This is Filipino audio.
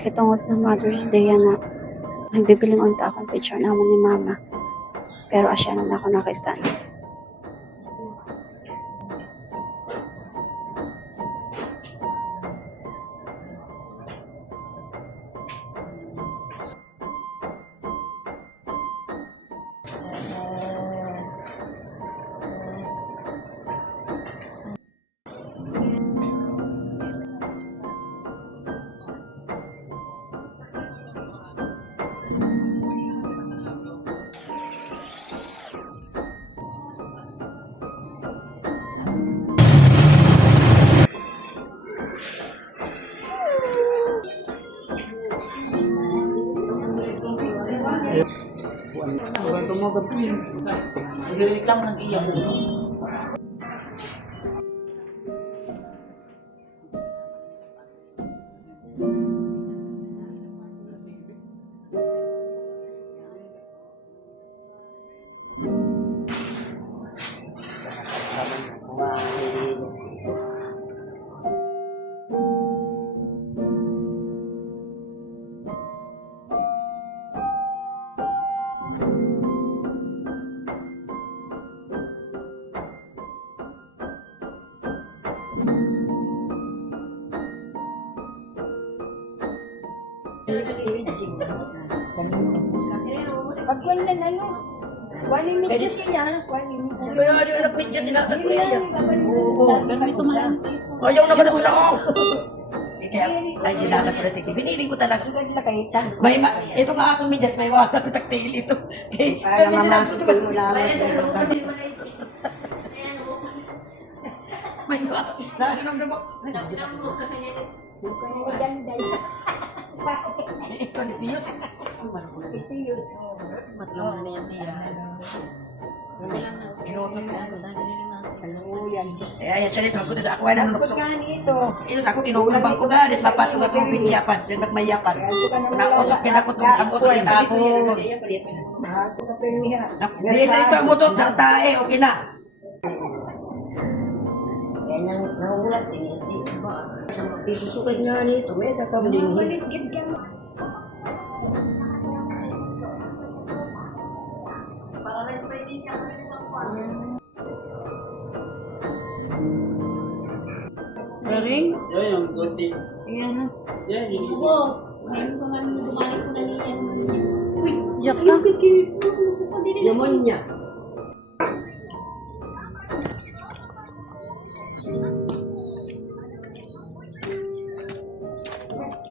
Kitungod na Mother's Day na nagbibiling unta akong picture naman ni Mama. Pero asya na ako nakita. Nagreklamo ng iyak. Pagkuhan na ano, wali medyo siya, wali medyo. Kaya di ka napidya sila sa kuya. Oo, pero may tumalante. Ayaw naman ako na ako. Kaya, ay, nilaga pa natin. Biniling ko talaga. Sugad na kayo ta. Ito nga akong medyas, may wala ko taktil ito. Para mamaskul mo lang. May wala. Naanong mo. Ay, Diyos ako. Ganda yun. Ito ni Piyos. Itiyos. Matulungan na yan niya. Inutot ko. Ano yan? Ayan siya dito. Ako dito. Ako ay nang nukso. Pagkaan ito. Ito ako kinuulang ko na. Dito papasok at tubig siyapan. Dito magmayapan. Nautot ka na ko itong ang utot ito ako. Ito ka pero niya. Bisa ito ang utot. Tae. Okay na. Yan ang nahulat. Pisusukan nga nito. May kakamdin. Sorry? Yan yung gunti. Ayan na. Yan yung Ngayon ko man, bumalik ko na niya. Uy, Yak ka. Yaman niya.